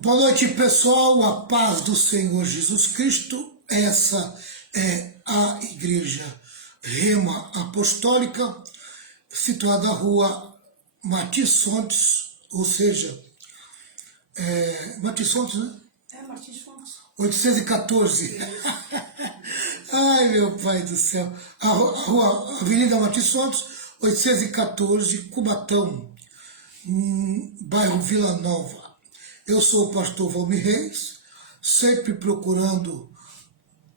Boa noite, pessoal, a paz do Senhor Jesus Cristo. Essa é a Igreja Rema Apostólica, situada na rua Martins Fontes, ou seja, Martins Fontes, né? Martins Fontes. 814. Ai, meu pai do céu. A Avenida Martins Fontes, 814, Cubatão, bairro Vila Nova. Eu sou o pastor Valmir Reis, sempre procurando,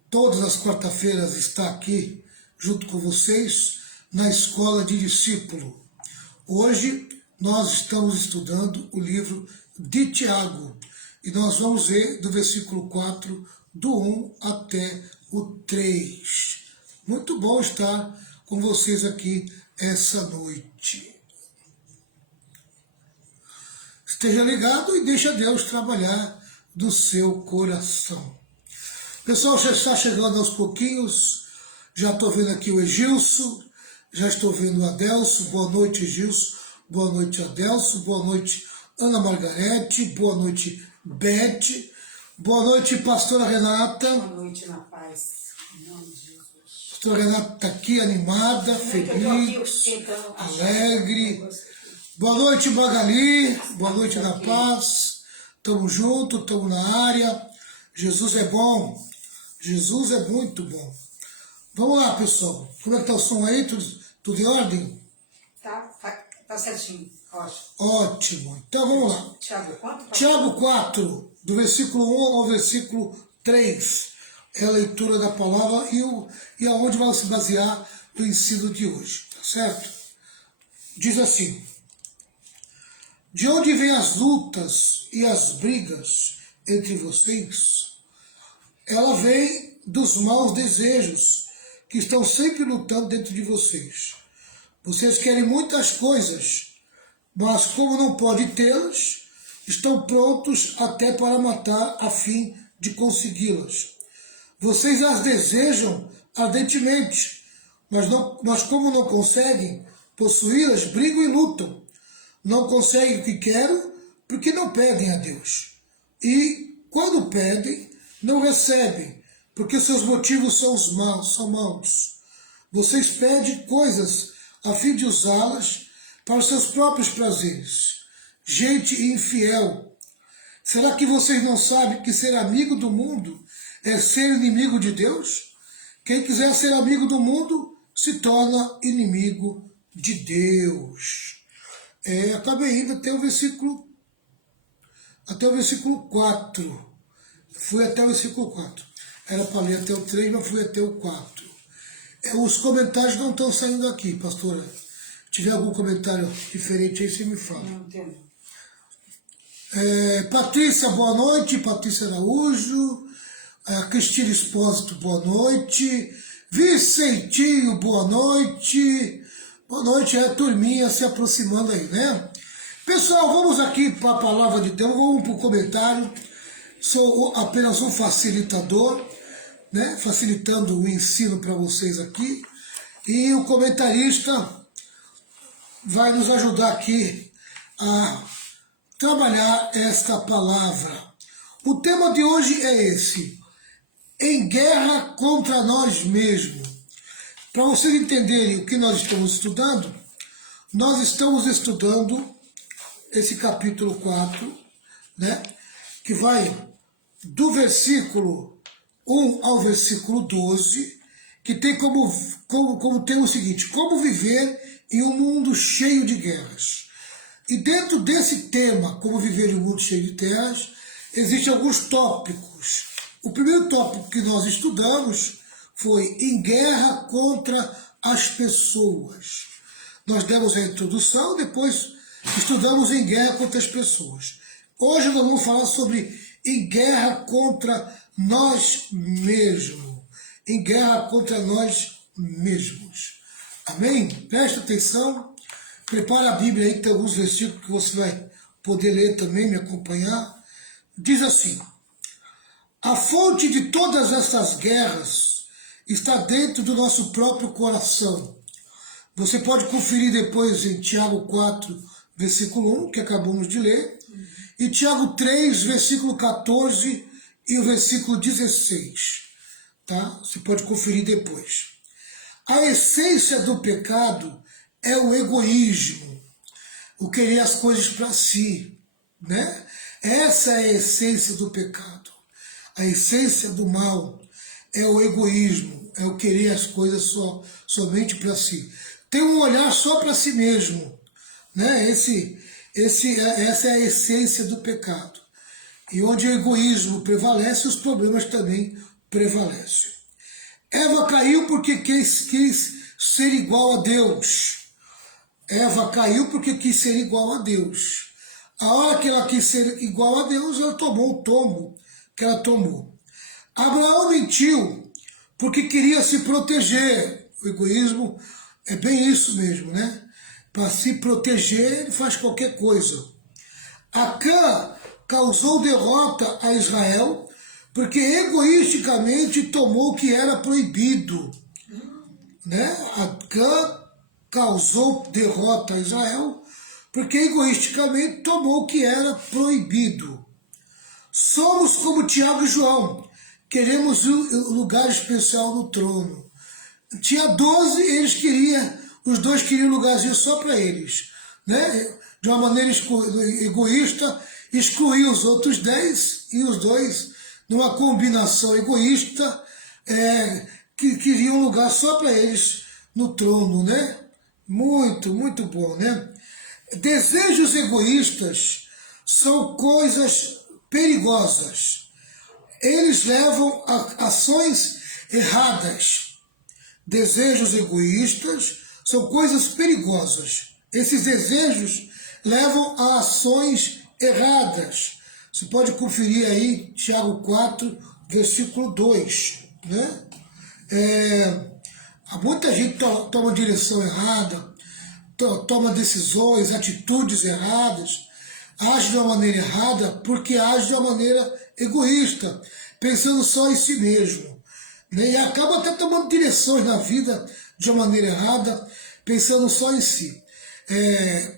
todas as quarta-feiras, estar aqui junto com vocês na Escola de Discípulo. Hoje nós estamos estudando o livro de Tiago e nós vamos ver do versículo 4, do 1 até o 3. Muito bom estar com vocês aqui essa noite. Esteja ligado e deixa Deus trabalhar no seu coração. Pessoal, já está chegando aos pouquinhos. Já estou vendo aqui o Egilson, já estou vendo o Adelso. Boa noite, Egilson. Boa noite, Adelso. Boa noite, Ana Margarete. Boa noite, Beth. Boa noite, pastora Renata. Boa noite, na paz. Em nome de Jesus. Pastora Renata está aqui, animada, feliz, alegre. Boa noite, Magali. Boa noite, na paz. Estamos juntos, estamos na área. Jesus é bom. Jesus é muito bom. Vamos lá, pessoal. Como é que está o som aí? Tudo em ordem? Tá certinho. Ótimo. Ótimo. Então vamos lá. Tiago 4? Tiago 4, do versículo 1 ao versículo 3. É a leitura da palavra e aonde vai se basear o ensino de hoje. Tá certo? Diz assim: de onde vêm as lutas e as brigas entre vocês? Ela vem dos maus desejos que estão sempre lutando dentro de vocês. Vocês querem muitas coisas, mas como não podem tê-las, estão prontos até para matar a fim de consegui-las. Vocês as desejam ardentemente, mas como não conseguem possuí-las, brigam e lutam. Não conseguem o que querem porque não pedem a Deus. E quando pedem, não recebem, porque seus motivos são maus. Vocês pedem coisas a fim de usá-las para os seus próprios prazeres. Gente infiel. Será que vocês não sabem que ser amigo do mundo é ser inimigo de Deus? Quem quiser ser amigo do mundo se torna inimigo de Deus. Acabei indo até o versículo 4. Fui até o versículo 4. Era para ler até o 3, mas fui até o 4. Os comentários não estão saindo aqui, pastora. Se tiver algum comentário diferente aí, você me fala. Não entendo. Patrícia, boa noite. Patrícia Araújo. Cristina Espósito, boa noite. Vicentinho, boa noite. Boa noite, a turminha se aproximando aí, né? Pessoal, vamos aqui para a palavra de Deus, vamos para o comentário. Sou apenas um facilitador, né? Facilitando o ensino para vocês aqui. E o comentarista vai nos ajudar aqui a trabalhar esta palavra. O tema de hoje é esse: em guerra contra nós mesmos. Para vocês entenderem o que nós estamos estudando, nós estamos estudando esse capítulo 4, né, que vai do versículo 1 ao versículo 12, que tem como tema o seguinte: como viver em um mundo cheio de guerras. E dentro desse tema, como viver em um mundo cheio de guerras, existem alguns tópicos. O primeiro tópico que nós estudamos foi em guerra contra as pessoas. Nós demos a introdução, depois estudamos em guerra contra as pessoas. Hoje nós vamos falar sobre em guerra contra nós mesmos. Em guerra contra nós mesmos. Amém? Presta atenção. Prepara a Bíblia aí, que tem alguns versículos que você vai poder ler também, me acompanhar. Diz assim: a fonte de todas essas guerras está dentro do nosso próprio coração. Você pode conferir depois em Tiago 4, versículo 1, que acabamos de ler, e Tiago 3, versículo 14 e o versículo 16. Tá? Você pode conferir depois. A essência do pecado é o egoísmo, o querer as coisas para si, né? Essa é a essência do pecado. A essência do mal é o egoísmo, é o querer as coisas somente para si. Tem um olhar só para si mesmo, né? Essa é a essência do pecado. E onde o egoísmo prevalece, os problemas também prevalecem. Eva caiu porque quis ser igual a Deus. Eva caiu porque quis ser igual a Deus. A hora que ela quis ser igual a Deus, ela tomou o tombo que ela tomou. Abraão mentiu porque queria se proteger. O egoísmo é bem isso mesmo, né? Para se proteger, ele faz qualquer coisa. Acã causou derrota a Israel porque egoisticamente tomou o que era proibido. Né? Acã causou derrota a Israel porque egoisticamente tomou o que era proibido. Somos como Tiago e João, queremos um lugar especial no trono. Tinha 12, os dois queriam um lugarzinho só para eles. Né? De uma maneira egoísta, excluiu os outros 10 e os dois, numa combinação egoísta, que queriam um lugar só para eles no trono. Né? Muito, muito bom. Né? Desejos egoístas são coisas perigosas. Eles levam a ações erradas. Desejos egoístas são coisas perigosas. Esses desejos levam a ações erradas. Você pode conferir aí Tiago 4, versículo 2. Né? Muita gente toma direção errada, toma decisões, atitudes erradas, age de uma maneira errada porque age de uma maneira egoísta, pensando só em si mesmo. Né? E acaba até tomando direções na vida de uma maneira errada, pensando só em si.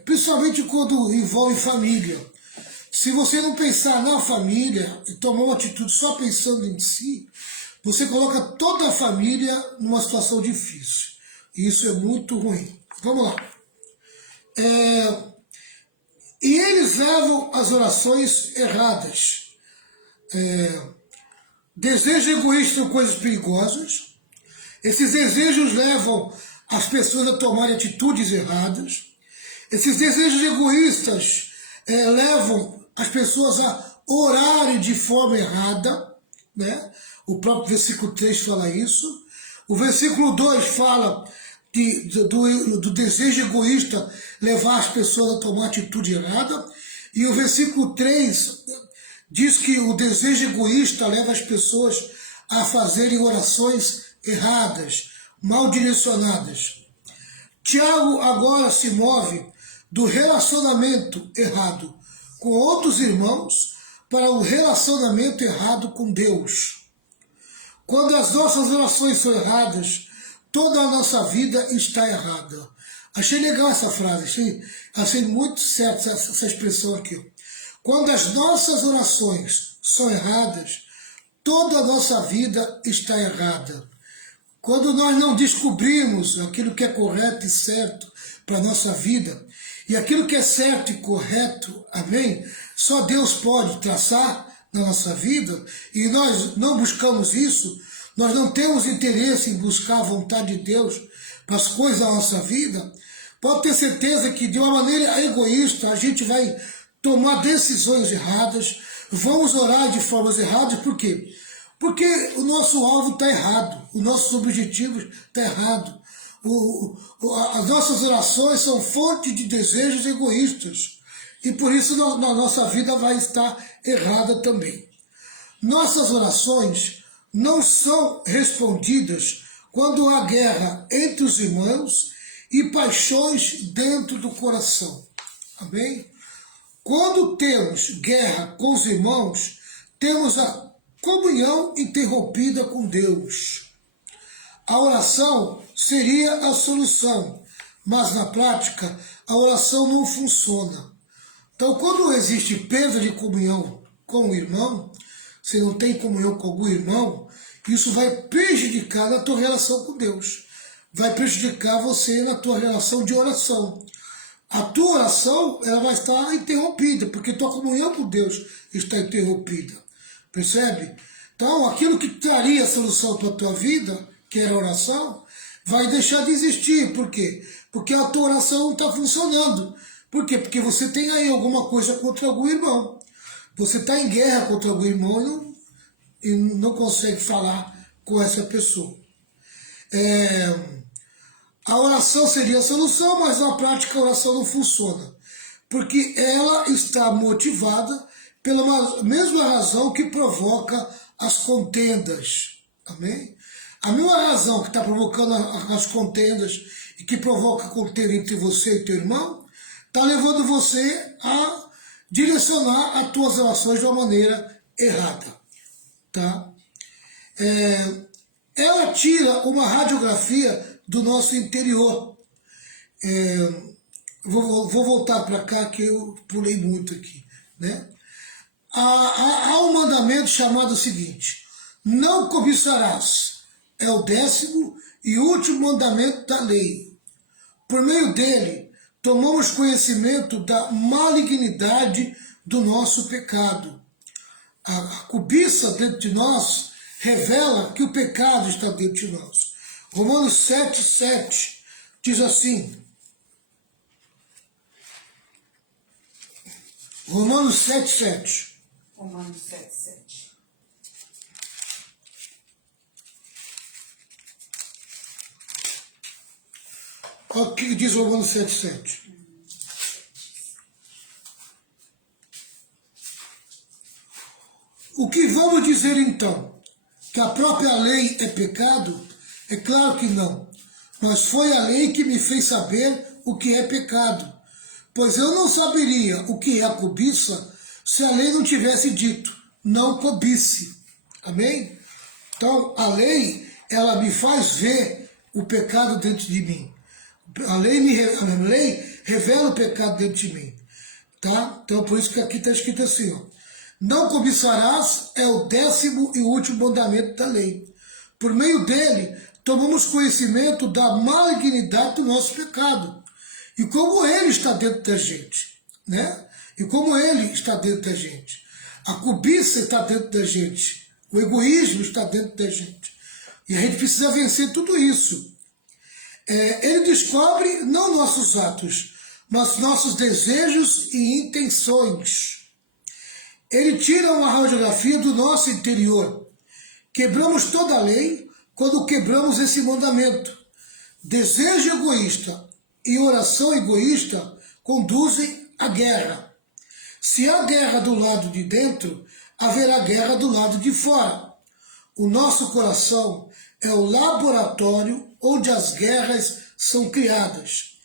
Principalmente quando envolve família. Se você não pensar na família e tomar uma atitude só pensando em si, você coloca toda a família numa situação difícil. E isso é muito ruim. Vamos lá. E eles levam as orações erradas. Desejo egoísta são coisas perigosas. Esses desejos levam as pessoas a tomarem atitudes erradas. Esses desejos egoístas levam as pessoas a orarem de forma errada. Né? O próprio versículo 3 fala isso. O versículo 2 fala do desejo egoísta levar as pessoas a tomar atitude errada. E o versículo 3 diz que o desejo egoísta leva as pessoas a fazerem orações erradas, mal direcionadas. Tiago agora se move do relacionamento errado com outros irmãos para o relacionamento errado com Deus. Quando as nossas orações são erradas, toda a nossa vida está errada. Achei legal essa frase, achei muito certa essa expressão aqui. Quando as nossas orações são erradas, toda a nossa vida está errada. Quando nós não descobrimos aquilo que é correto e certo para a nossa vida, e aquilo que é certo e correto, amém? Só Deus pode traçar na nossa vida, e nós não buscamos isso, nós não temos interesse em buscar a vontade de Deus para as coisas da nossa vida, pode ter certeza que de uma maneira egoísta a gente vai tomar decisões erradas, vamos orar de formas erradas, por quê? Porque o nosso alvo está errado, os nossos objetivos estão errados. As nossas orações são fonte de desejos egoístas. E por isso na nossa vida vai estar errada também. Nossas orações não são respondidas quando há guerra entre os irmãos e paixões dentro do coração. Amém? Quando temos guerra com os irmãos, temos a comunhão interrompida com Deus. A oração seria a solução, mas na prática a oração não funciona. Então, quando existe perda de comunhão com o irmão, você não tem comunhão com algum irmão, isso vai prejudicar na tua relação com Deus. Vai prejudicar você na tua relação de oração. A tua oração ela vai estar interrompida, porque tua comunhão com Deus está interrompida. Percebe? Então, aquilo que traria solução para a tua vida, que era a oração, vai deixar de existir. Por quê? Porque a tua oração não está funcionando. Por quê? Porque você tem aí alguma coisa contra algum irmão. Você está em guerra contra algum irmão e não consegue falar com essa pessoa. A oração seria a solução, mas na prática a oração não funciona. Porque ela está motivada pela mesma razão que provoca as contendas. Amém? A mesma razão que está provocando as contendas e que provoca a contenda entre você e teu irmão, está levando você a direcionar as tuas relações de uma maneira errada. Tá? Ela tira uma radiografia do nosso interior. Vou voltar para cá que eu pulei muito aqui. Né? Há um mandamento chamado o seguinte: não cobiçarás. É o 10º e último mandamento da lei. Por meio dele, tomamos conhecimento da malignidade do nosso pecado. A cobiça dentro de nós revela que o pecado está dentro de nós. Romanos 7,7 diz assim. Romanos 7,7. Romanos 7,7. Olha o que diz Romanos 7,7. O que vamos dizer então? Que a própria lei é pecado? É claro que não. Mas foi a lei que me fez saber o que é pecado. Pois eu não saberia o que é a cobiça se a lei não tivesse dito, não cobice. Amém? Então, a lei, ela me faz ver o pecado dentro de mim. A lei revela o pecado dentro de mim. Tá? Então, por isso que aqui está escrito assim, ó. Não cobiçarás é o 10º e último mandamento da lei. Por meio dele, tomamos conhecimento da malignidade do nosso pecado. E como ele está dentro da gente, né? E como ele está dentro da gente. A cobiça está dentro da gente. O egoísmo está dentro da gente. E a gente precisa vencer tudo isso. Ele descobre não nossos atos, mas nossos desejos e intenções. Ele tira uma radiografia do nosso interior. Quebramos toda a lei quando quebramos esse mandamento. Desejo egoísta e oração egoísta conduzem à guerra. Se há guerra do lado de dentro, haverá guerra do lado de fora. O nosso coração é o laboratório onde as guerras são criadas.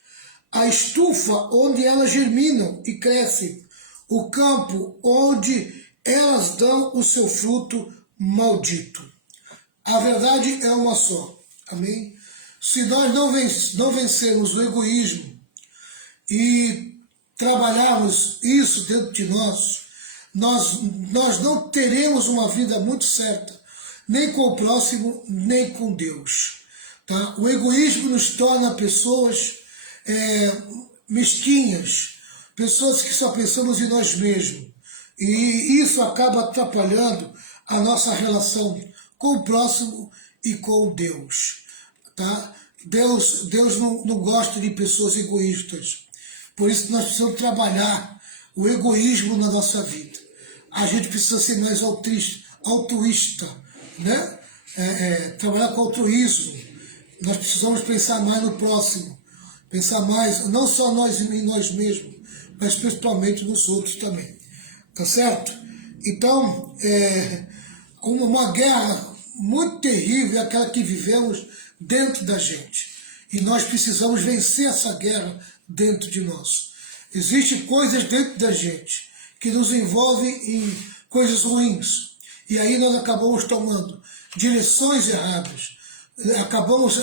A estufa onde elas germinam e crescem. O campo onde elas dão o seu fruto maldito. A verdade é uma só. Amém? Se nós não vencermos o egoísmo e trabalharmos isso dentro de nós não teremos uma vida muito certa, nem com o próximo, nem com Deus. Tá? O egoísmo nos torna pessoas mesquinhas, pessoas que só pensamos em nós mesmos. E isso acaba atrapalhando a nossa relação com o próximo e com Deus. Tá? Deus não gosta de pessoas egoístas. Por isso nós precisamos trabalhar o egoísmo na nossa vida. A gente precisa ser mais altruísta, né? Trabalhar com altruísmo. Nós precisamos pensar mais no próximo. Pensar mais, não só em nós mesmos, mas principalmente nos outros também. Tá certo? Então, uma guerra muito terrível é aquela que vivemos dentro da gente. E nós precisamos vencer essa guerra dentro de nós. Existem coisas dentro da gente que nos envolvem em coisas ruins. E aí nós acabamos tomando direções erradas. Acabamos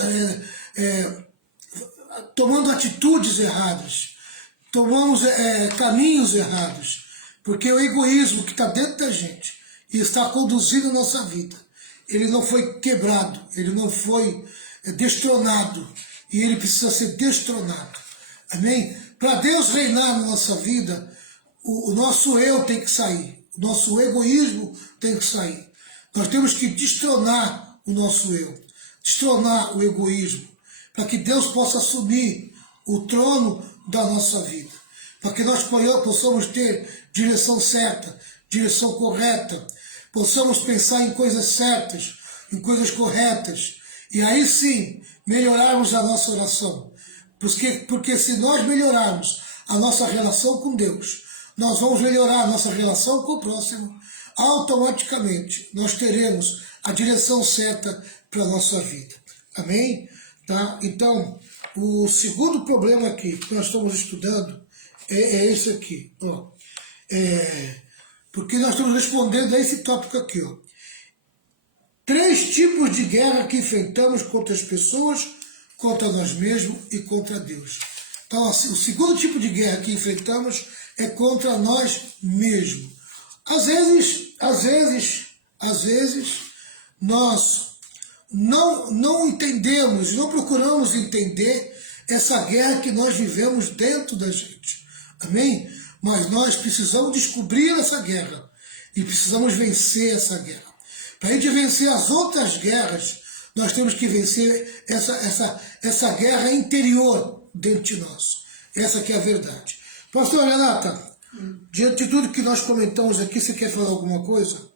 tomando atitudes erradas. tomamos caminhos errados, porque o egoísmo que está dentro da gente e está conduzindo a nossa vida, ele não foi quebrado, ele não foi destronado, e ele precisa ser destronado. Amém? Para Deus reinar na nossa vida, o nosso eu tem que sair, o nosso egoísmo tem que sair. Nós temos que destronar o nosso eu, destronar o egoísmo, para que Deus possa assumir o trono da nossa vida, para que nós possamos ter direção certa, direção correta, possamos pensar em coisas certas, em coisas corretas, e aí sim melhorarmos a nossa oração. Porque se nós melhorarmos a nossa relação com Deus, nós vamos melhorar a nossa relação com o próximo, automaticamente nós teremos a direção certa para a nossa vida. Amém? Tá? Então, o segundo problema aqui que nós estamos estudando é esse aqui. Ó. Porque nós estamos respondendo a esse tópico aqui. Ó. 3 tipos de guerra que enfrentamos contra as pessoas, contra nós mesmos e contra Deus. Então, assim, o segundo tipo de guerra que enfrentamos é contra nós mesmos. Às vezes, nós não entendemos, não procuramos entender essa guerra que nós vivemos dentro da gente. Amém? Mas nós precisamos descobrir essa guerra e precisamos vencer essa guerra. Para a gente vencer as outras guerras, nós temos que vencer essa guerra interior dentro de nós. Essa que é a verdade. Pastor Renata, diante de tudo que nós comentamos aqui, você quer falar alguma coisa?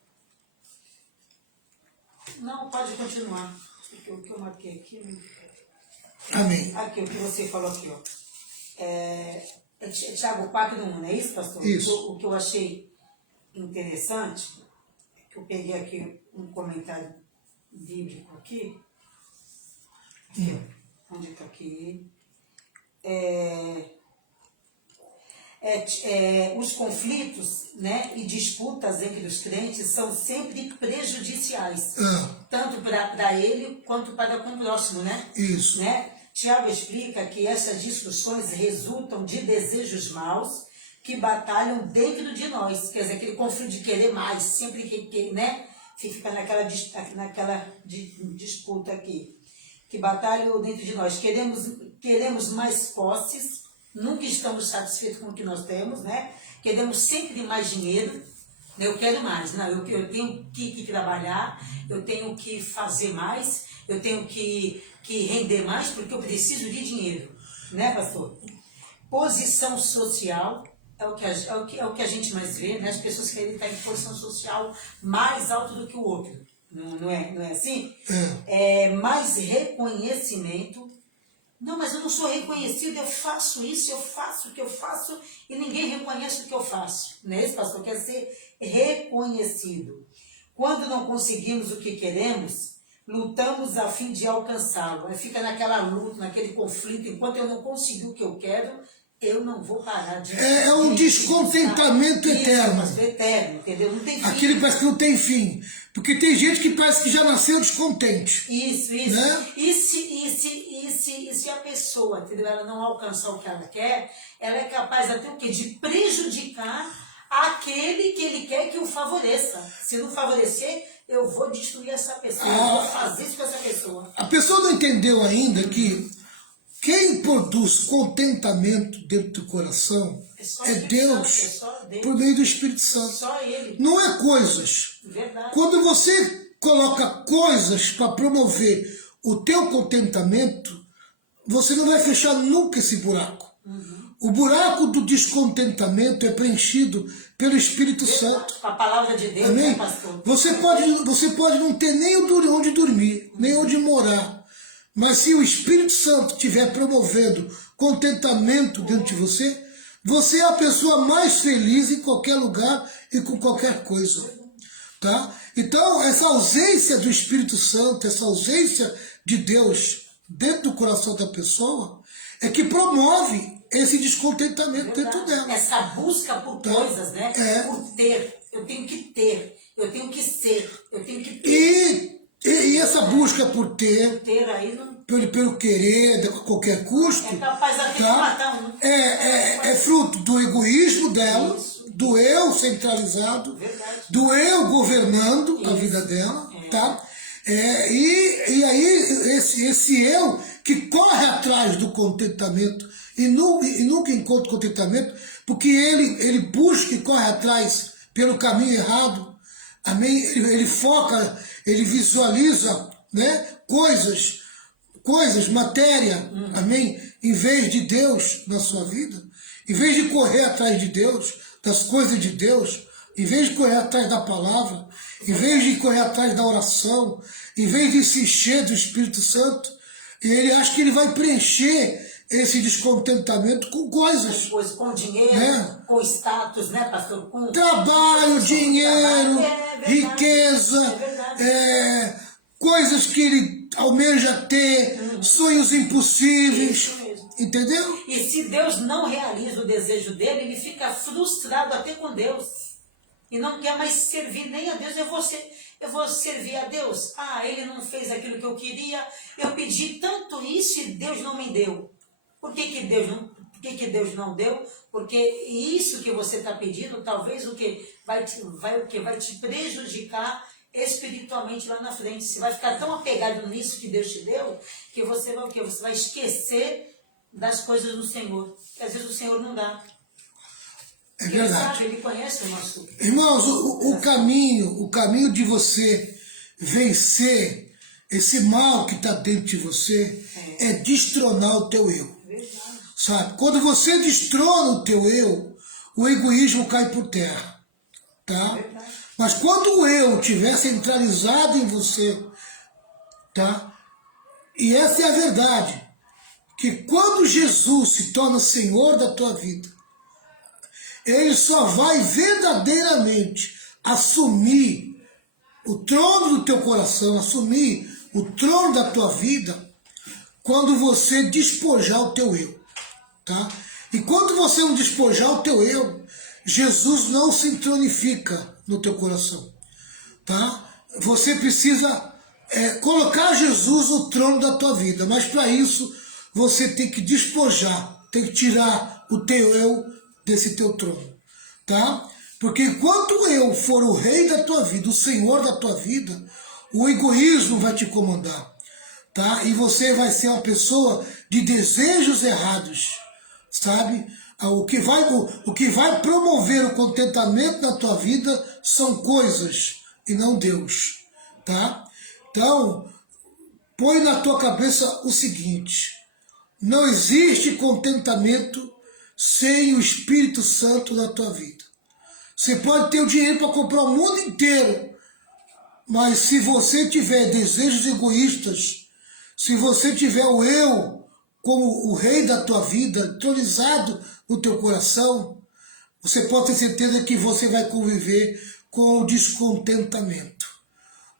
Não, pode continuar. O que eu marquei aqui. Amém. Aqui, o que você falou aqui, ó. É Tiago 4:1, não é isso, pastor? Isso. O que eu achei interessante, que eu peguei aqui um comentário bíblico aqui. Onde está aqui? Os conflitos, né, e disputas entre os crentes são sempre prejudiciais, tanto para ele quanto para com o próximo, né? Isso. Né? Tiago explica que essas discussões resultam de desejos maus que batalham dentro de nós, quer dizer, aquele conflito de querer mais, sempre que né, fica naquela disputa aqui, que batalham dentro de nós. Queremos mais posses, nunca estamos satisfeitos com o que nós temos, né? Queremos sempre mais dinheiro, né? Eu quero mais, não, eu tenho que trabalhar, eu tenho que fazer mais, eu tenho que render mais porque eu preciso de dinheiro, né, pastor? Posição social é o que a gente mais vê, né? As pessoas querem estar em posição social mais alta do que o outro, não é assim? Mais reconhecimento. Não, mas eu não sou reconhecido, eu faço isso, eu faço o que eu faço e ninguém reconhece o que eu faço. Não é isso, pastor? Quer ser reconhecido. Quando não conseguimos o que queremos, lutamos a fim de alcançá-lo. Aí fica naquela luta, naquele conflito. Enquanto eu não conseguir o que eu quero, eu não vou parar de... É um descontentamento eterno. Eterno, entendeu? Não tem fim. Aquilo parece que não tem fim. Porque tem gente que parece que já nasceu descontente. Isso. Né? E se a pessoa, entendeu, ela não alcançar o que ela quer, ela é capaz até o quê? De prejudicar aquele que ele quer que o favoreça. Se não favorecer, eu vou destruir essa pessoa, eu vou fazer isso com essa pessoa. A pessoa não entendeu ainda que quem produz contentamento dentro do coração é Deus, por meio do Espírito Santo. Só Ele. Não é coisas. Verdade. Quando você coloca coisas para promover o teu contentamento, você não vai fechar nunca esse buraco. O buraco do descontentamento é preenchido pelo Espírito Santo. Com a palavra de Deus, Amém? né, pastor? Você pode não ter nem onde dormir, nem onde morar. Mas se o Espírito Santo estiver promovendo contentamento dentro de você, você é a pessoa mais feliz em qualquer lugar e com qualquer coisa. Tá? Então, essa ausência do Espírito Santo, essa ausência de Deus dentro do coração da pessoa, é que promove esse descontentamento dentro dela. Essa busca por coisas, né? Por ter. Eu tenho que ter. Eu tenho que ser. Eu tenho que ter. E essa busca por ter aí não pelo querer, a qualquer custo. É capaz até de tá? matar um. É fruto do egoísmo dela, Isso. do eu centralizado, Verdade. do eu governando a vida dela, tá? E aí esse eu que corre atrás do contentamento e nunca encontra contentamento, porque ele busca e corre atrás pelo caminho errado, amém? Ele foca, ele visualiza, né, coisas, matéria, amém? Em vez de Deus na sua vida, em vez de correr atrás de Deus, das coisas de Deus, em vez de correr atrás da palavra, em vez de correr atrás da oração, em vez de se encher do Espírito Santo, ele acha que ele vai preencher esse descontentamento com coisas. Com dinheiro, né? Com status, né, pastor? Com Trabalho, dinheiro, riqueza, coisas que ele almeja ter, sonhos impossíveis. Isso mesmo. Entendeu? E se Deus não realiza o desejo dele, ele fica frustrado até com Deus. E não quer mais servir nem a Deus. Eu vou servir a Deus. Ah, ele não fez aquilo que eu queria. Eu pedi tanto isso e Deus não me deu. Por que Deus não deu? Porque isso que você está pedindo, talvez o que vai te prejudicar espiritualmente lá na frente. Você vai ficar tão apegado nisso que Deus te deu, que você vai o quê? Você vai esquecer das coisas do Senhor. Que às vezes o Senhor não dá. É verdade. Ele conhece o nosso... Irmãos, o caminho de você vencer esse mal que está dentro de você é destronar o teu eu. Verdade. Sabe? Quando você destrona o teu eu, o egoísmo cai por terra. Tá? Verdade. Mas quando o eu estiver centralizado em você, tá? E essa é a verdade, que quando Jesus se torna Senhor da tua vida, ele só vai verdadeiramente assumir o trono do teu coração, assumir o trono da tua vida, quando você despojar o teu eu, tá? E quando você não despojar o teu eu, Jesus não se entronifica no teu coração, tá? Você precisa colocar Jesus no trono da tua vida, mas para isso você tem que despojar, tem que tirar o teu eu desse teu trono, tá? Porque enquanto eu for o rei da tua vida, o Senhor da tua vida, o egoísmo vai te comandar, tá? E você vai ser uma pessoa de desejos errados, sabe? O que vai promover o contentamento na tua vida são coisas e não Deus, tá? Então, põe na tua cabeça o seguinte: não existe contentamento sem o Espírito Santo na tua vida. Você pode ter o dinheiro para comprar o mundo inteiro, mas se você tiver desejos egoístas, se você tiver o eu como o rei da tua vida, entronizado no teu coração, você pode ter certeza que você vai conviver com o descontentamento.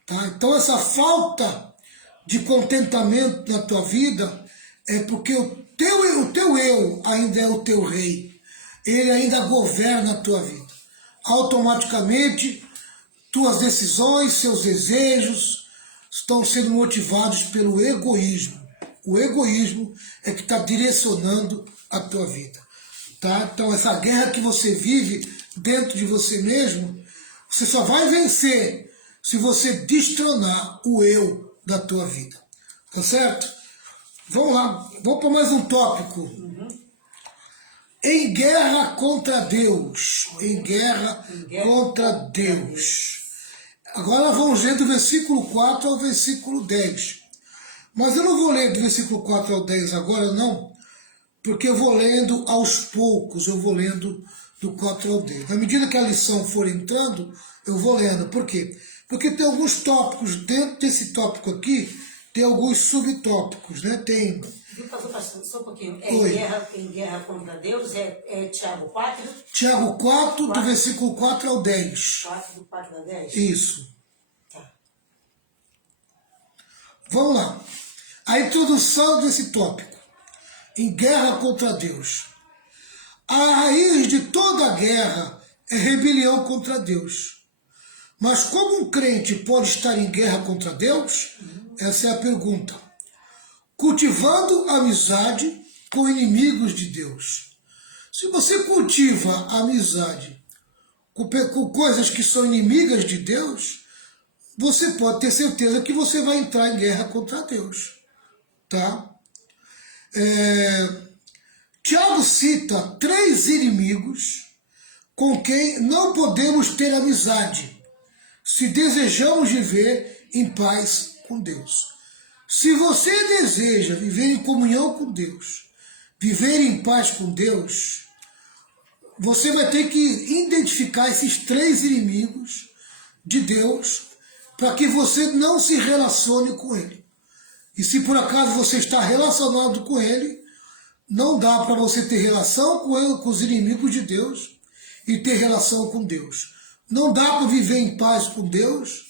Tá? Então essa falta de contentamento na tua vida é porque o teu eu ainda é o teu rei. Ele ainda governa a tua vida. Automaticamente, tuas decisões, seus desejos estão sendo motivados pelo egoísmo. O egoísmo é que está direcionando a tua vida. Tá? Então essa guerra que você vive dentro de você mesmo, você só vai vencer se você destronar o eu da tua vida. Tá certo? Vamos lá, vamos para mais um tópico. Em guerra contra Deus. Em guerra contra Deus. Agora vamos ler do versículo 4 ao versículo 10. Mas eu não vou ler do versículo 4 ao 10 agora, não, porque eu vou lendo aos poucos, eu vou lendo do 4 ao 10. Na medida que a lição for entrando, eu vou lendo. Por quê? Porque tem alguns tópicos, dentro desse tópico aqui, tem alguns subtópicos, né? Tem... Só um pouquinho. Em guerra contra Deus é Tiago 4? Tiago 4, do versículo 4 ao 10. 4 do 4 ao 10? Isso. Tá. Vamos lá. A introdução desse tópico. Em guerra contra Deus. A raiz de toda guerra é rebelião contra Deus. Mas como um crente pode estar em guerra contra Deus? Essa é a pergunta. cultivando amizade com inimigos de Deus. Se você cultiva amizade com coisas que são inimigas de Deus, você pode ter certeza que você vai entrar em guerra contra Deus, tá? Tiago cita 3 inimigos com quem não podemos ter amizade, se desejamos viver em paz com Deus. Se você deseja viver em comunhão com Deus, viver em paz com Deus, você vai ter que identificar esses 3 inimigos de Deus para que você não se relacione com ele. E se por acaso você está relacionado com ele, não dá para você ter relação com ele, com os inimigos de Deus, e ter relação com Deus. Não dá para viver em paz com Deus,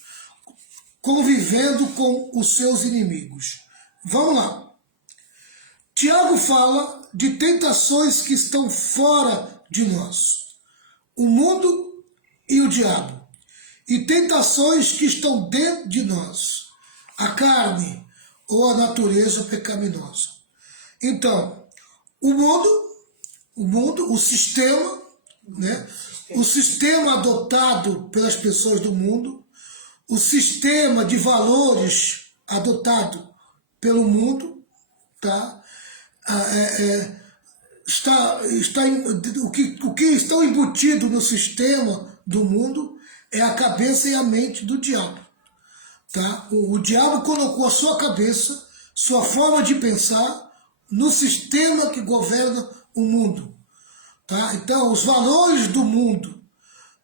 convivendo com os seus inimigos. Vamos lá. Tiago fala de tentações que estão fora de nós. O mundo e o diabo. E tentações que estão dentro de nós. A carne ou a natureza pecaminosa. Então, o mundo, o sistema, né? O sistema adotado pelas pessoas do mundo, o sistema de valores adotado pelo mundo, tá? O que está embutido no sistema do mundo é a cabeça e a mente do diabo. Tá? O diabo colocou a sua cabeça, sua forma de pensar, no sistema que governa o mundo. Tá? Então, os valores do mundo,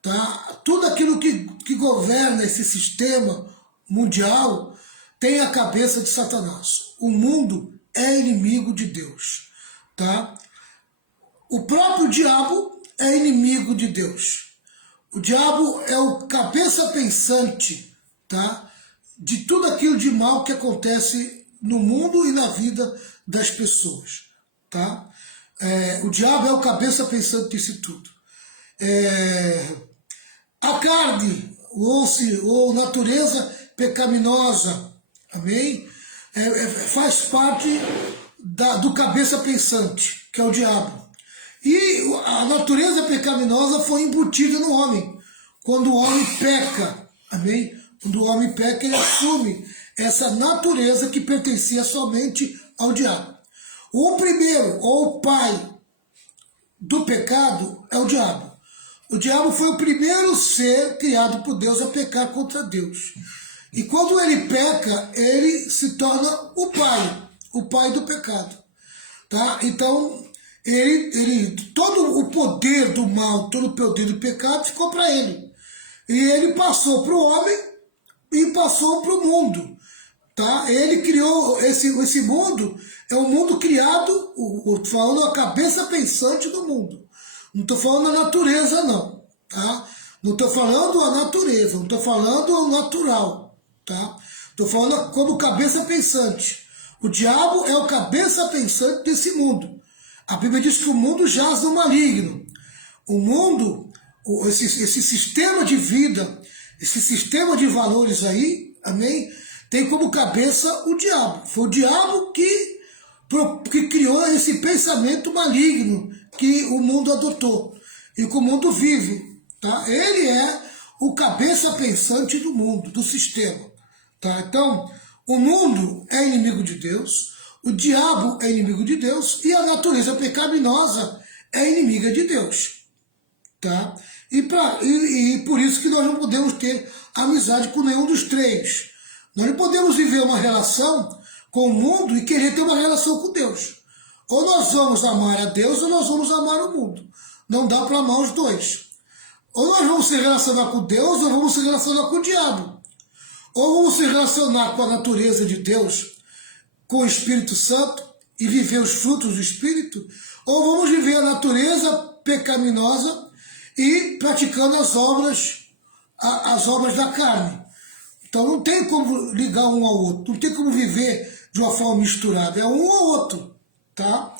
tá? Tudo aquilo que governa esse sistema mundial tem a cabeça de Satanás. O mundo é inimigo de Deus. Tá? O próprio diabo é inimigo de Deus. O diabo é o cabeça pensante, tá? De tudo aquilo de mal que acontece no mundo e na vida das pessoas. Tá? O diabo é o cabeça pensante disso tudo. A carne, ou natureza pecaminosa, amém? Faz parte do cabeça pensante, que é o diabo. E a natureza pecaminosa foi embutida no homem. Quando o homem peca, amém? Quando o homem peca, ele assume essa natureza que pertencia somente ao diabo. O primeiro, ou o pai do pecado, é o diabo. O diabo foi o primeiro ser criado por Deus a pecar contra Deus. E quando ele peca, ele se torna o pai do pecado. Tá? Então, todo o poder do mal, todo o poder do pecado ficou para ele. E ele passou para o homem e passou para o mundo. Tá? Ele criou esse mundo, é um mundo criado, falando a cabeça pensante do mundo. Não estou falando a natureza, não. Tá? Não estou falando a natureza, não estou falando o natural. Tá? Estou falando como cabeça pensante. O diabo é o cabeça pensante desse mundo. A Bíblia diz que o mundo jaz no maligno. O mundo, esse sistema de vida, esse sistema de valores aí, amém? Tem como cabeça o diabo. Foi o diabo que criou esse pensamento maligno que o mundo adotou e que o mundo vive. Tá? Ele é o cabeça pensante do mundo, do sistema. Tá? Então, o mundo é inimigo de Deus, o diabo é inimigo de Deus e a natureza pecaminosa é inimiga de Deus. Tá? E por isso que nós não podemos ter amizade com nenhum dos 3. Nós não podemos viver uma relação com o mundo e querer ter uma relação com Deus. Ou nós vamos amar a Deus ou nós vamos amar o mundo. Não dá para amar os 2. Ou nós vamos se relacionar com Deus ou vamos se relacionar com o diabo. Ou vamos se relacionar com a natureza de Deus, com o Espírito Santo e viver os frutos do Espírito, ou vamos viver a natureza pecaminosa e praticando as obras da carne. Então não tem como ligar um ao outro, não tem como viver de uma forma misturada, é um ao outro, tá?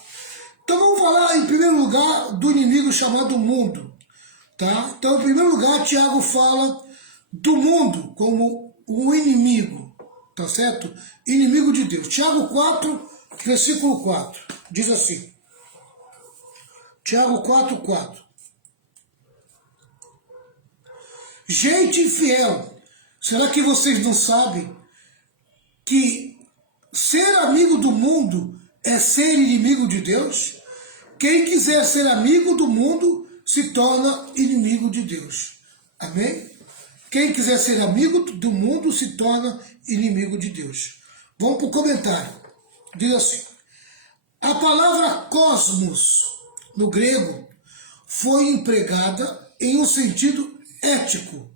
Então vamos falar em primeiro lugar do inimigo chamado mundo, tá? Então em primeiro lugar Tiago fala do mundo como um inimigo, tá certo? Inimigo de Deus. Tiago 4, versículo 4, diz assim, Tiago 4:4. Gente infiel, será que vocês não sabem que ser amigo do mundo é ser inimigo de Deus? Quem quiser ser amigo do mundo se torna inimigo de Deus. Amém? Quem quiser ser amigo do mundo se torna inimigo de Deus. Vamos para o comentário. Diz assim, a palavra cosmos, no grego, foi empregada em um sentido ético,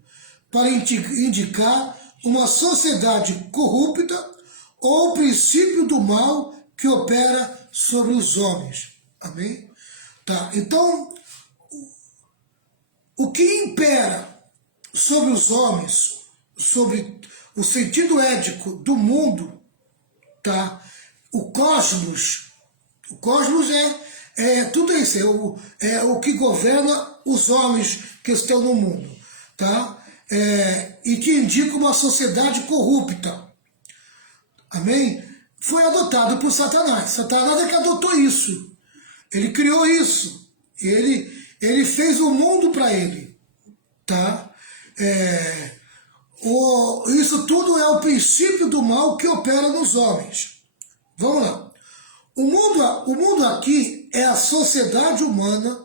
para indicar uma sociedade corrupta ou o princípio do mal que opera sobre os homens. Amém? Tá, então, o que impera sobre os homens, sobre o sentido ético do mundo, tá? O cosmos é tudo isso, é o que governa os homens que estão no mundo, tá? E que indica uma sociedade corrupta. Amém? Foi adotado por Satanás. Satanás é que adotou isso. Ele criou isso. Ele fez o mundo para ele. Tá? Isso tudo é o princípio do mal que opera nos homens. Vamos lá. O mundo aqui é a sociedade humana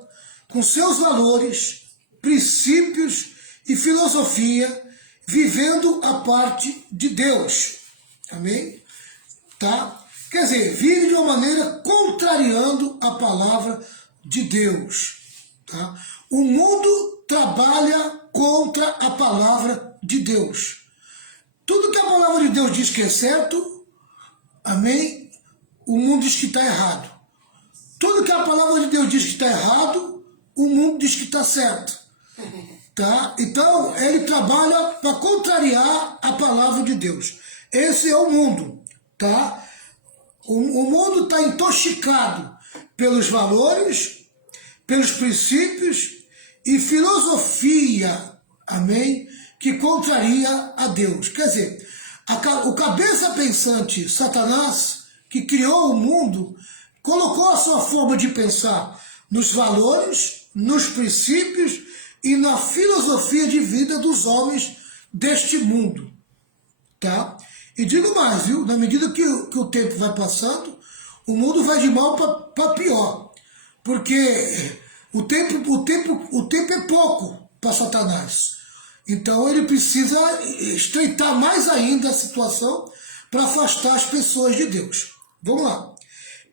com seus valores, princípios e filosofia, vivendo a parte de Deus. Amém? Tá? Quer dizer, vive de uma maneira contrariando a palavra de Deus. Tá? O mundo trabalha contra a palavra de Deus. Tudo que a palavra de Deus diz que é certo, amém? O mundo diz que está errado. Tudo que a palavra de Deus diz que está errado, o mundo diz que está certo. Tá? Então, ele trabalha para contrariar a palavra de Deus. Esse é o mundo. Tá? O mundo está intoxicado pelos valores, pelos princípios e filosofia, amém? Que contraria a Deus. Quer dizer, o cabeça pensante Satanás, que criou o mundo, colocou a sua forma de pensar nos valores, nos princípios e na filosofia de vida dos homens deste mundo. Tá? E digo mais, viu? Na medida que o tempo vai passando, o mundo vai de mal para pior. Porque o tempo é pouco para Satanás. Então ele precisa estreitar mais ainda a situação para afastar as pessoas de Deus. Vamos lá.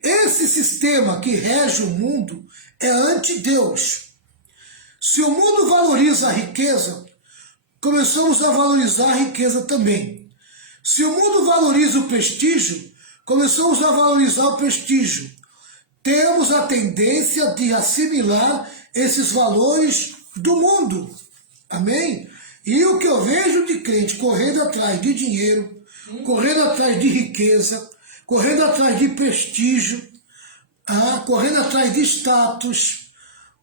Esse sistema que rege o mundo é anti-Deus. Se o mundo valoriza a riqueza, começamos a valorizar a riqueza também. Se o mundo valoriza o prestígio, começamos a valorizar o prestígio. Temos a tendência de assimilar esses valores do mundo. Amém? E o que eu vejo de crente correndo atrás de dinheiro, correndo atrás de riqueza, correndo atrás de prestígio, correndo atrás de status,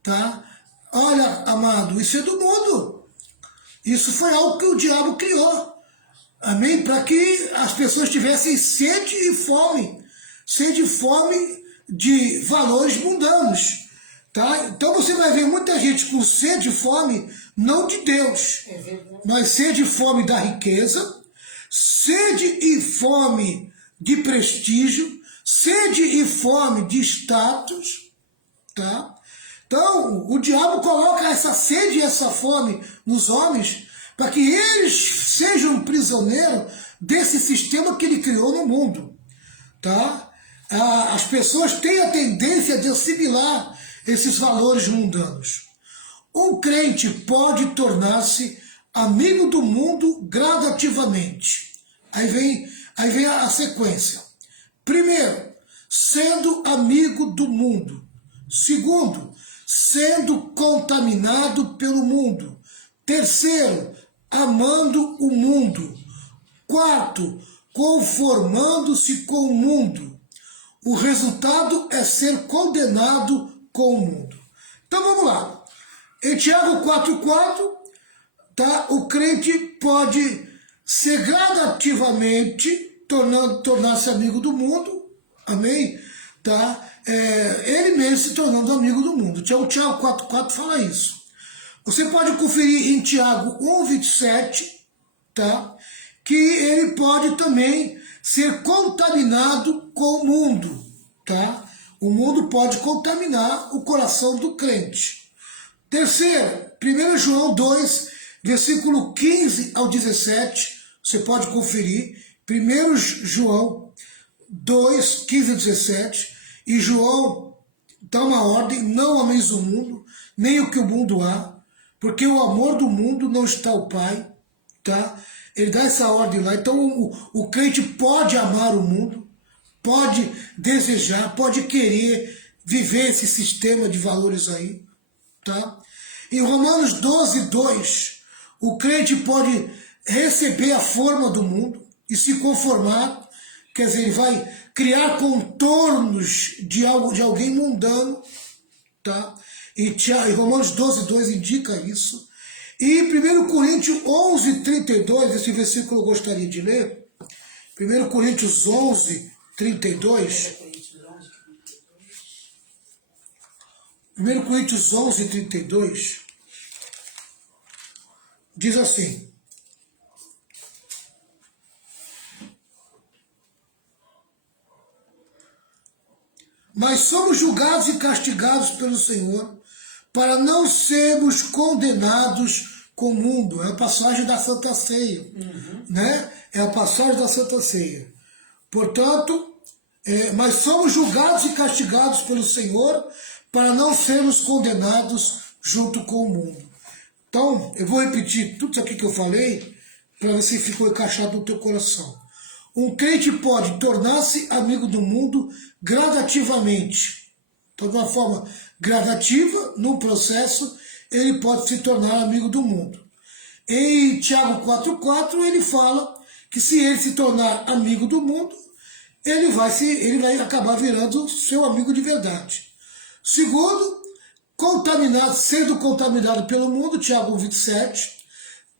tá? Olha, amado, isso é do mundo. Isso foi algo que o diabo criou. Amém? Para que as pessoas tivessem sede e fome. Sede e fome de valores mundanos. Tá? Então você vai ver muita gente com sede e fome, não de Deus, mas sede e fome da riqueza, sede e fome de prestígio, sede e fome de status. Tá? Então, o diabo coloca essa sede e essa fome nos homens para que eles sejam prisioneiros desse sistema que ele criou no mundo. Tá? As pessoas têm a tendência de assimilar esses valores mundanos. Um crente pode tornar-se amigo do mundo gradativamente. Aí vem a sequência. Primeiro, sendo amigo do mundo. Segundo, sendo contaminado pelo mundo. Terceiro, amando o mundo. Quarto, conformando-se com o mundo. O resultado é ser condenado com o mundo. Então vamos lá. Em Tiago 4,4, tá? O crente pode ser gradativamente tornar-se amigo do mundo. amém? Tá? Ele mesmo se tornando amigo do mundo. Tiago 4,4 fala isso. Você pode conferir em Tiago 1,27, tá? Que ele pode também ser contaminado com o mundo, tá? O mundo pode contaminar o coração do crente. Terceiro, 1 João 2, versículo 15 ao 17, você pode conferir. 1 João 2, 15 a 17, e João dá uma ordem: não ameis o mundo, nem o que o mundo há, porque o amor do mundo não está o Pai, tá? Ele dá essa ordem lá. Então o crente pode amar o mundo, pode desejar, pode querer viver esse sistema de valores aí, tá? Em Romanos 12, 2, o crente pode receber a forma do mundo e se conformar, quer dizer, ele vai criar contornos de alguém mundano, tá? E Romanos 12, 2 indica isso. E 1 Coríntios 11, 32, esse versículo eu gostaria de ler. 1 Coríntios 11, 32. 1 Coríntios 11, 32. Diz assim: mas somos julgados e castigados pelo Senhor, para não sermos condenados com o mundo. É a passagem da Santa Ceia, né? É a passagem da Santa Ceia. Portanto, mas somos julgados e castigados pelo Senhor, para não sermos condenados junto com o mundo. Então, eu vou repetir tudo isso aqui que eu falei, para ver se ficou encaixado no teu coração. Um crente pode tornar-se amigo do mundo gradativamente. Então, de uma forma gradativa, num processo, ele pode se tornar amigo do mundo. Em Tiago 4,4, ele fala que se ele se tornar amigo do mundo, ele vai acabar virando seu amigo de verdade. Segundo, sendo contaminado pelo mundo, Tiago 1,27.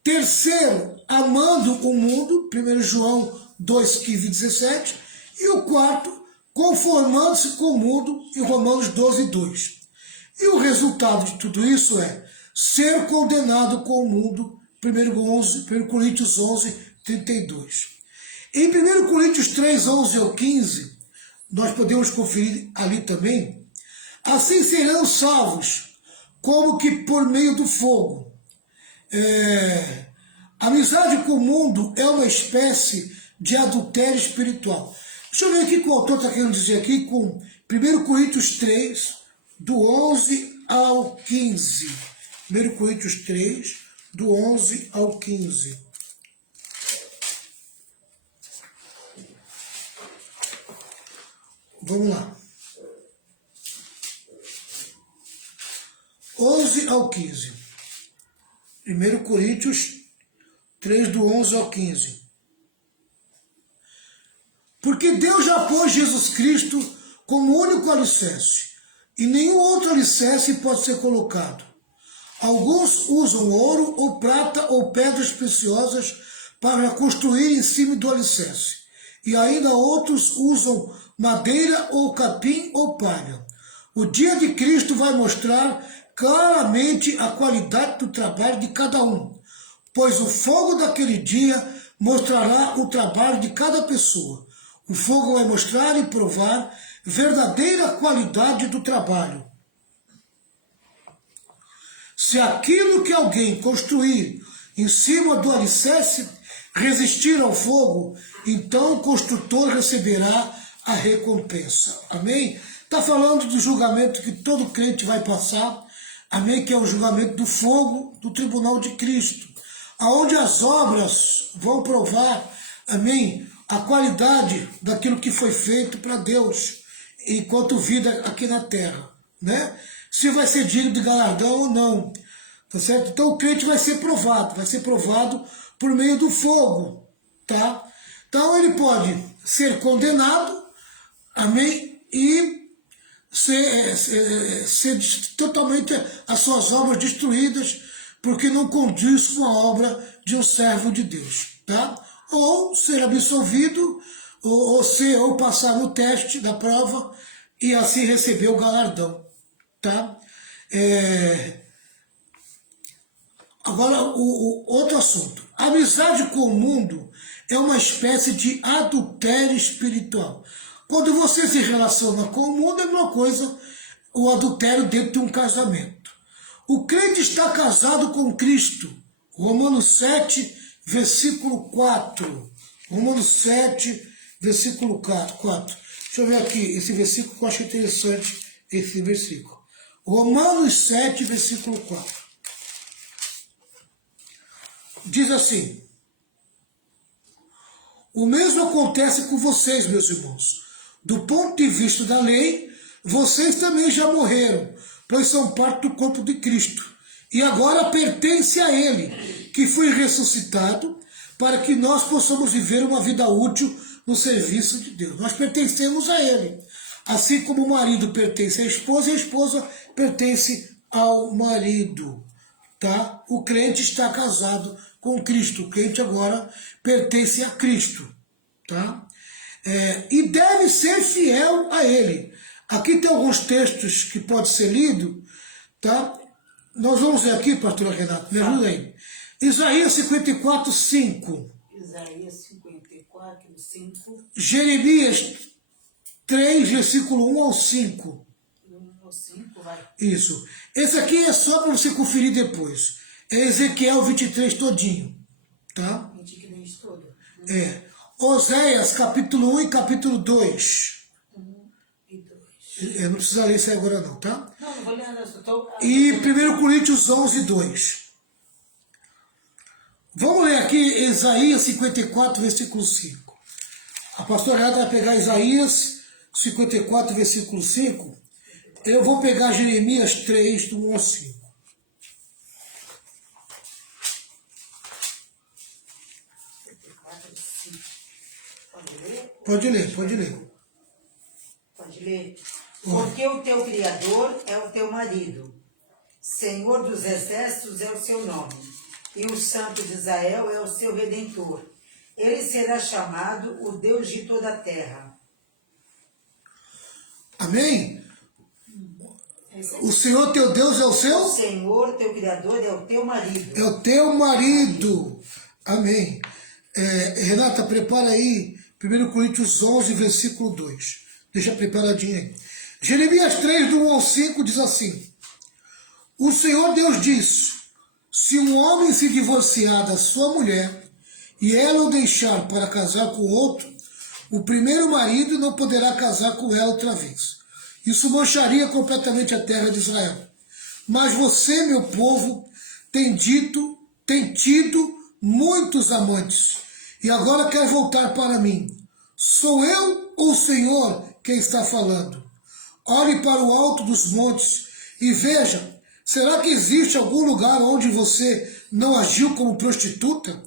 Terceiro, amando o mundo, 1 João 2, 15 e 17. E o quarto, conformando-se com o mundo, em Romanos 12, 2. E o resultado de tudo isso é ser condenado com o mundo, 1 Coríntios 11, 32. Em 1 Coríntios 3, 11 ao 15, nós podemos conferir ali também: assim serão salvos, como que por meio do fogo. Amizade com o mundo é uma espécie de adultério espiritual. Deixa eu ver aqui o que o autor está querendo dizer aqui com 1 Coríntios 3, do 11 ao 15. 1 Coríntios 3, do 11 ao 15. Vamos lá. 11 ao 15. 1 Coríntios 3, do 11 ao 15. Porque Deus já pôs Jesus Cristo como único alicerce, e nenhum outro alicerce pode ser colocado. Alguns usam ouro ou prata ou pedras preciosas para construir em cima do alicerce, e ainda outros usam madeira ou capim ou palha. O dia de Cristo vai mostrar claramente a qualidade do trabalho de cada um, pois o fogo daquele dia mostrará o trabalho de cada pessoa. O fogo vai mostrar e provar verdadeira qualidade do trabalho. Se aquilo que alguém construir em cima do alicerce resistir ao fogo, então o construtor receberá a recompensa. Amém? Está falando do julgamento que todo crente vai passar. Amém? Que é o julgamento do fogo do tribunal de Cristo, aonde as obras vão provar, amém, a qualidade daquilo que foi feito para Deus enquanto vida aqui na terra, né? Se vai ser digno de galardão ou não, tá certo? Então o crente vai ser provado por meio do fogo, tá? Então ele pode ser condenado, amém, e ser totalmente as suas obras destruídas, porque não condiz com a obra de um servo de Deus, tá? Ou ser absolvido, ou passar no teste da prova e assim receber o galardão, tá? Agora, o outro assunto. A amizade com o mundo é uma espécie de adultério espiritual. Quando você se relaciona com o mundo, é uma coisa, o adultério dentro de um casamento. O crente está casado com Cristo. Romanos 7, versículo 4. Romanos 7, versículo 4. Deixa eu ver aqui esse versículo que eu acho interessante, esse versículo. Romanos 7, versículo 4. Diz assim: o mesmo acontece com vocês, meus irmãos. Do ponto de vista da lei, vocês também já morreram, pois são parte do corpo de Cristo. E agora pertence a Ele, que foi ressuscitado, para que nós possamos viver uma vida útil no serviço de Deus. Nós pertencemos a Ele. Assim como o marido pertence à esposa, e a esposa pertence ao marido. Tá? O crente está casado com Cristo. O crente agora pertence a Cristo. Tá? E deve ser fiel a Ele. Aqui tem alguns textos que pode ser lido. Tá? Nós vamos ver aqui, pastora Renata, me ajuda aí. Isaías 54, 5. Isaías 54, 5. Jeremias 3, versículo 1 ao 5. 1 ao 5, vai. Isso. Esse aqui é só para você conferir depois. É Ezequiel 23 todinho. Tá? 23 todo. Oséias, capítulo 1 e capítulo 2. 1 e 2. Eu não precisa ler isso agora não, tá? Não vou ler, eu estou... E 1 Coríntios 11, 2. Vamos ler aqui Isaías 54, versículo 5. A pastora Renata vai pegar Isaías 54, versículo 5. Eu vou pegar Jeremias 3, do 1 ao 5. Pode ler? Pode ler, pode ler. Pode ler. Porque o teu Criador é o teu marido, Senhor dos exércitos é o seu nome, e o Santo de Israel é o seu Redentor. Ele será chamado o Deus de toda a terra. Amém? O Senhor teu Deus é o seu? O Senhor, teu Criador, é o teu marido. É o teu marido. Amém. Renata, prepara aí 1 Coríntios 11, versículo 2. Deixa preparadinho aí. Jeremias 3, do 1 ao 5, diz assim: o Senhor Deus diz: se um homem se divorciar da sua mulher e ela o deixar para casar com outro, o primeiro marido não poderá casar com ela outra vez. Isso mancharia completamente a terra de Israel. Mas você, meu povo, tem tido muitos amantes, e agora quer voltar para mim. Sou eu ou o Senhor quem está falando? Olhe para o alto dos montes e veja, será que existe algum lugar onde você não agiu como prostituta?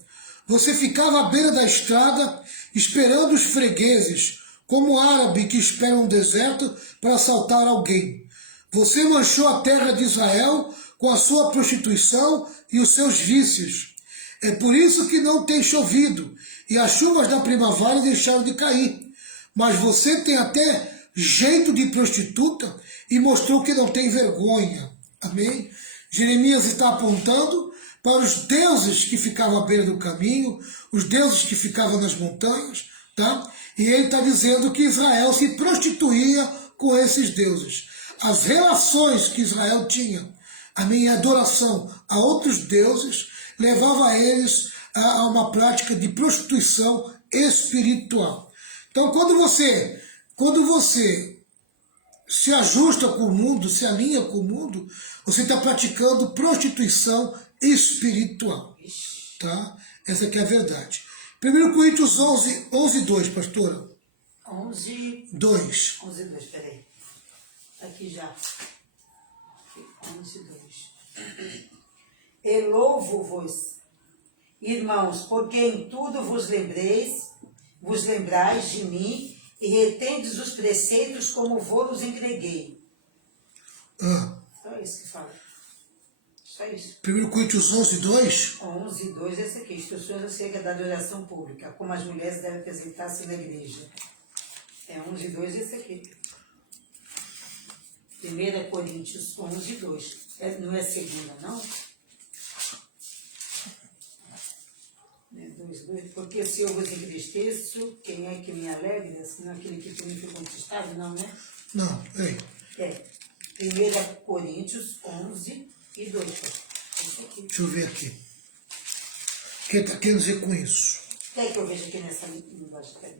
Você ficava à beira da estrada esperando os fregueses, como árabe que espera um deserto para assaltar alguém. Você manchou a terra de Israel com a sua prostituição e os seus vícios. É por isso que não tem chovido, e as chuvas da primavera deixaram de cair. Mas você tem até jeito de prostituta e mostrou que não tem vergonha. Amém? Jeremias está apontando para os deuses que ficavam à beira do caminho, os deuses que ficavam nas montanhas, tá? E ele está dizendo que Israel se prostituía com esses deuses. As relações que Israel tinha, a minha adoração a outros deuses, levava eles a uma prática de prostituição espiritual. Então, quando você se ajusta com o mundo, se alinha com o mundo, você está praticando prostituição espiritual. Tá? Essa aqui é a verdade. 1 Coríntios 11, 2, pastora. 11, 2. 11, 2, peraí. Aqui já. 11, 2. E louvo-vos, irmãos, porque em tudo vos lembrais de mim e retendes os preceitos como vos entreguei. Só isso que fala. Só isso. 1 Coríntios 11, 2. 11, 2, esse aqui. Instruções acerca da adoração pública, como as mulheres devem apresentar-se na igreja. É 11, 2, esse aqui. 1 Coríntios 11, 2. Não é segunda, não? É 2, 2. Porque se eu vos entristeço, quem é que me alegra? Se não aquele que por mim foi conquistado, não, né? Não, ei. É. 1 Coríntios 11 e 2. Esse aqui. Deixa eu ver aqui. O que está querendo dizer com isso? O que é que eu vejo aqui nessa linguagem? Cadê?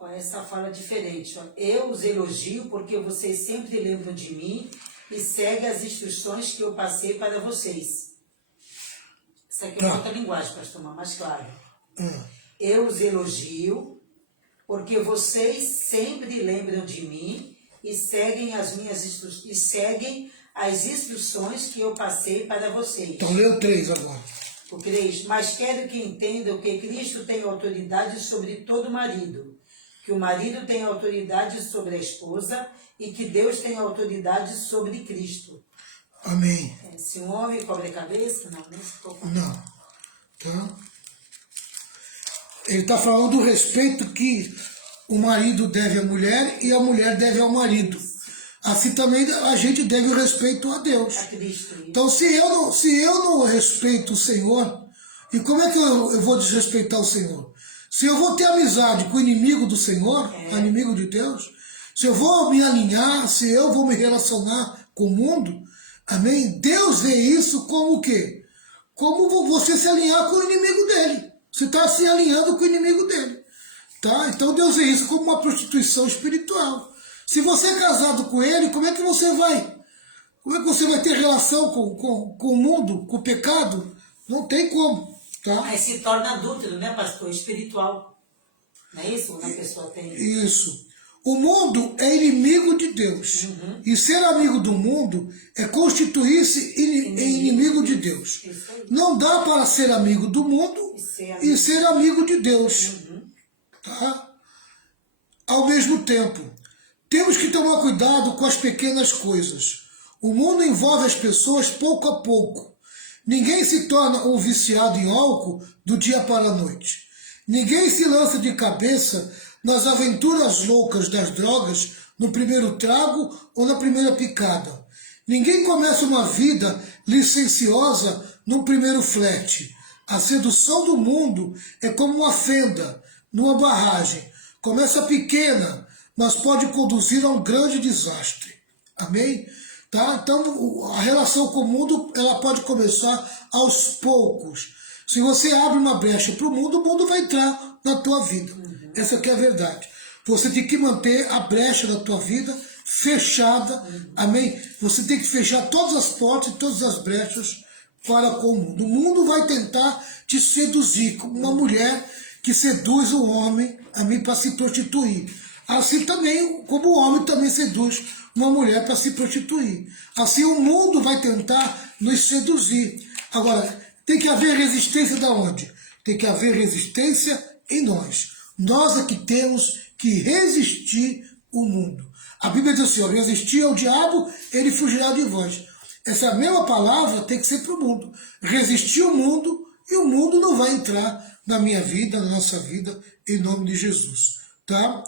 Ó, essa fala diferente. Ó. Eu os elogio porque vocês sempre lembram de mim e seguem as instruções que eu passei para vocês. Isso aqui é uma outra linguagem, para tomar mais claro. Eu os elogio porque vocês sempre lembram de mim e seguem as instruções que eu passei para vocês. Então lê o 3 agora. O 3. Mas quero que entendam que Cristo tem autoridade sobre todo marido, que o marido tem autoridade sobre a esposa e que Deus tem autoridade sobre Cristo. Amém. Se um homem cobre a cabeça, não, nem se for. Não. Tá? Ele está falando do respeito que o marido deve à mulher e a mulher deve ao marido. Assim também a gente deve o respeito a Deus. A Cristo. Então se eu não respeito o Senhor, e como é que eu vou desrespeitar o Senhor? Se eu vou ter amizade com o inimigo do Senhor, inimigo de Deus, se eu vou me alinhar, se eu vou me relacionar com o mundo, amém? Deus vê isso como o quê? Como você se alinhar com o inimigo dele. Você está se alinhando com o inimigo dele. Tá? Então Deus vê isso como uma prostituição espiritual. Se você é casado com ele, como é que você vai? Como é que você vai ter relação com o mundo, com o pecado? Não tem como. Tá? Aí se torna adúltero, né, pastor? Espiritual. Não é isso? Quando a pessoa tem... Isso. O mundo é inimigo de Deus. E ser amigo do mundo é constituir-se em inimigo de Deus. Não dá para ser amigo do mundo e ser amigo de Deus. Tá? Ao mesmo tempo, temos que tomar cuidado com as pequenas coisas. O mundo envolve as pessoas pouco a pouco. Ninguém se torna um viciado em álcool do dia para a noite. Ninguém se lança de cabeça nas aventuras loucas das drogas no primeiro trago ou na primeira picada. Ninguém começa uma vida licenciosa no primeiro flerte. A sedução do mundo é como uma fenda numa barragem. Começa pequena, mas pode conduzir a um grande desastre. Amém? Tá? Então, a relação com o mundo ela pode começar aos poucos. Se você abre uma brecha para o mundo vai entrar na tua vida. Essa aqui é a verdade. Você tem que manter a brecha da tua vida fechada. Amém? Você tem que fechar todas as portas e todas as brechas para com o mundo. O mundo vai tentar te seduzir, como uma mulher que seduz o homem, amém, para se prostituir. Assim também, como o homem também seduz uma mulher para se prostituir. Assim o mundo vai tentar nos seduzir. Agora, tem que haver resistência da onde? Tem que haver resistência em nós. Nós é que temos que resistir o mundo. A Bíblia diz assim, ó, resistir ao diabo, ele fugirá de vós. Essa mesma palavra tem que ser para o mundo. Resistir o mundo e o mundo não vai entrar na minha vida, na nossa vida, em nome de Jesus. Tá?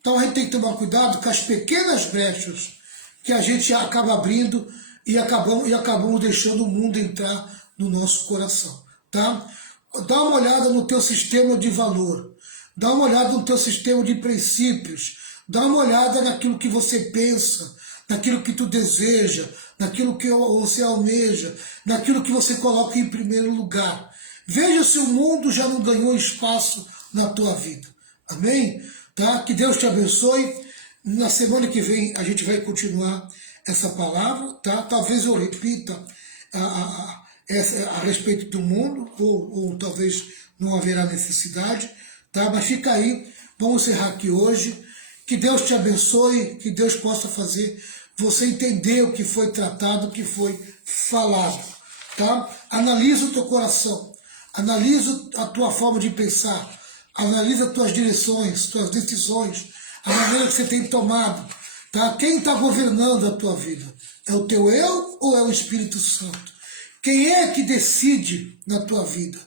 Então a gente tem que tomar cuidado com as pequenas brechas que a gente acaba abrindo e acabamos deixando o mundo entrar no nosso coração. Tá? Dá uma olhada no teu sistema de valor, dá uma olhada no teu sistema de princípios, dá uma olhada naquilo que você pensa, naquilo que tu deseja, naquilo que você almeja, naquilo que você coloca em primeiro lugar. Veja se o mundo já não ganhou espaço na tua vida. Amém? Tá? Que Deus te abençoe. Na semana que vem a gente vai continuar essa palavra. Tá? Talvez eu repita a respeito do mundo, ou talvez não haverá necessidade. Tá? Mas fica aí. Vamos encerrar aqui hoje. Que Deus te abençoe, que Deus possa fazer você entender o que foi tratado, o que foi falado, tá? Analisa o teu coração, analisa a tua forma de pensar, analisa as tuas direções, tuas decisões, a maneira que você tem tomado, tá? Quem está governando a tua vida? É o teu eu ou é o Espírito Santo? Quem é que decide na tua vida?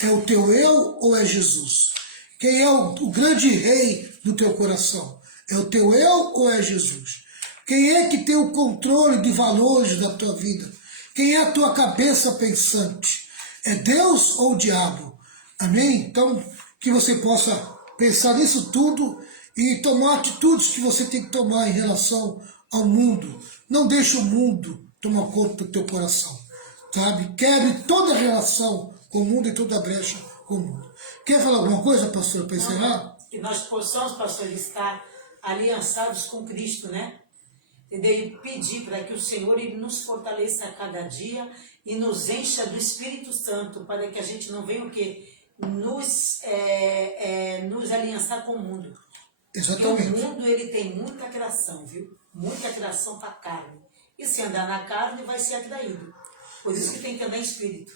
É o teu eu ou é Jesus? Quem é o grande rei do teu coração? É o teu eu ou é Jesus? Quem é que tem o controle de valores da tua vida? Quem é a tua cabeça pensante? É Deus ou o diabo? Amém? Então, que você possa pensar nisso tudo e tomar atitudes que você tem que tomar em relação ao mundo. Não deixe o mundo tomar conta do teu coração, sabe? Quebre toda a relação com o mundo e toda a brecha com o mundo. Quer falar alguma coisa, pastor, para encerrar? Que nós possamos, pastor, estar aliançados com Cristo, né? Entendeu? E pedir para que o Senhor ele nos fortaleça a cada dia e nos encha do Espírito Santo, para que a gente não venha o quê? Nos aliançar com o mundo. Exatamente. Porque o mundo ele tem muita atração, viu? Muita atração para a carne. E se andar na carne, vai ser atraído. Por isso que tem que andar em espírito.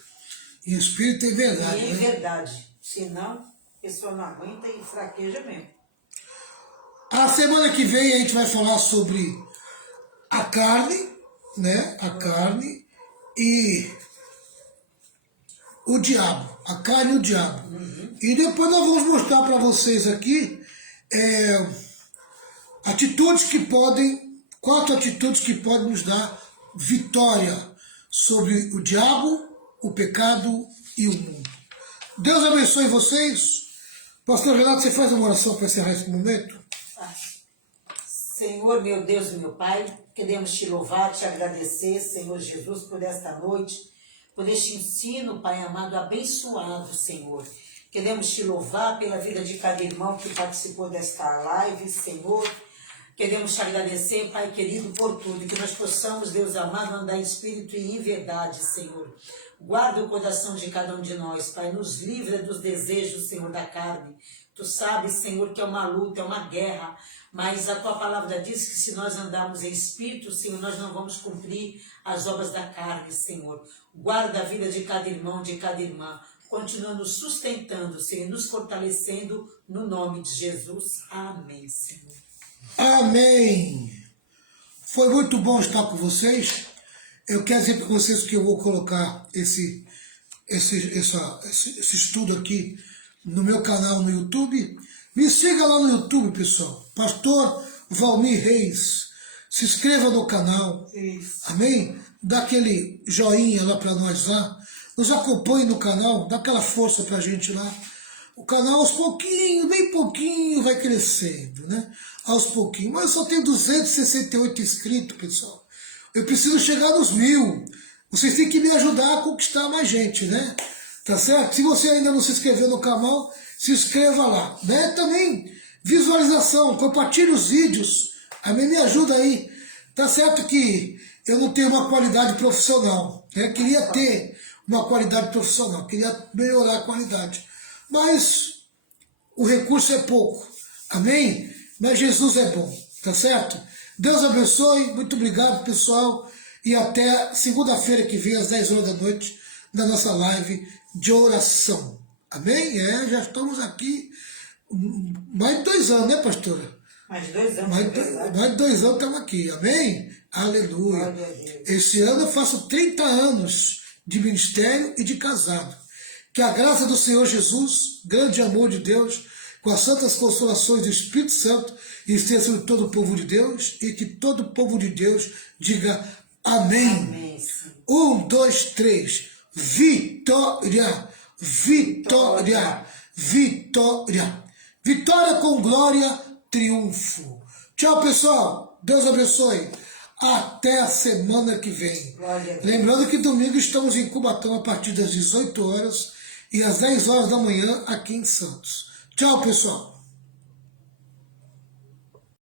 E espírito é verdade. E em né? verdade. Senão, a pessoa não aguenta e fraqueja mesmo. A semana que vem a gente vai falar sobre a carne, né? A carne e o diabo. A carne e o diabo. E depois nós vamos mostrar para vocês aqui atitudes que podem, 4 atitudes que podem nos dar vitória sobre o diabo, o pecado e o mundo. Deus abençoe vocês. Pastor Renato, você faz uma oração para encerrar esse momento? Senhor, meu Deus e meu Pai, queremos te louvar, te agradecer, Senhor Jesus, por esta noite, por este ensino, Pai amado, abençoado, Senhor. Queremos te louvar pela vida de cada irmão que participou desta live, Senhor. Queremos te agradecer, Pai querido, por tudo, que nós possamos, Deus amado, andar em espírito e em verdade, Senhor. Guarda o coração de cada um de nós, Pai, nos livra dos desejos, Senhor, da carne. Tu sabes, Senhor, que é uma luta, é uma guerra, mas a Tua palavra diz que se nós andarmos em espírito, Senhor, nós não vamos cumprir as obras da carne, Senhor. Guarda a vida de cada irmão, de cada irmã, continua nos sustentando, Senhor, nos fortalecendo, no nome de Jesus. Amém, Senhor. Amém! Foi muito bom estar com vocês. Eu quero dizer para vocês que eu vou colocar esse estudo aqui no meu canal no YouTube. Me siga lá no YouTube, pessoal. Pastor Valmir Reis. Se inscreva no canal. Isso. Amém? Dá aquele joinha lá para nós lá. Nos acompanhe no canal. Dá aquela força para a gente lá. O canal aos pouquinhos, bem pouquinho, vai crescendo, né? Aos pouquinhos. Mas eu só tenho 268 inscritos, pessoal. Eu preciso chegar nos 1000. Vocês têm que me ajudar a conquistar mais gente, né? Tá certo? Se você ainda não se inscreveu no canal, se inscreva lá, né? Também visualização, compartilhe os vídeos. Amém? Me ajuda aí. Tá certo que eu não tenho uma qualidade profissional, né? Queria ter uma qualidade profissional, queria melhorar a qualidade. Mas o recurso é pouco. Amém? Mas Jesus é bom, tá certo? Deus abençoe, muito obrigado, pessoal. E até segunda-feira que vem, às 10 horas da noite, na nossa live de oração. Amém? Já estamos aqui mais de 2 anos, né, pastora? Mais de 2 anos. Mais de 2 anos estamos aqui. Amém? Aleluia. Esse ano eu faço 30 anos de ministério e de casado. Que a graça do Senhor Jesus, grande amor de Deus, com as santas consolações do Espírito Santo, esteja sobre todo o povo de Deus, e que todo o povo de Deus diga amém. Amém. 1, 2, 3. Vitória! Vitória! Vitória! Vitória com glória, triunfo. Tchau, pessoal. Deus abençoe. Até a semana que vem. Lembrando que domingo estamos em Cubatão a partir das 18 horas e às 10 horas da manhã aqui em Santos. Tchau, pessoal.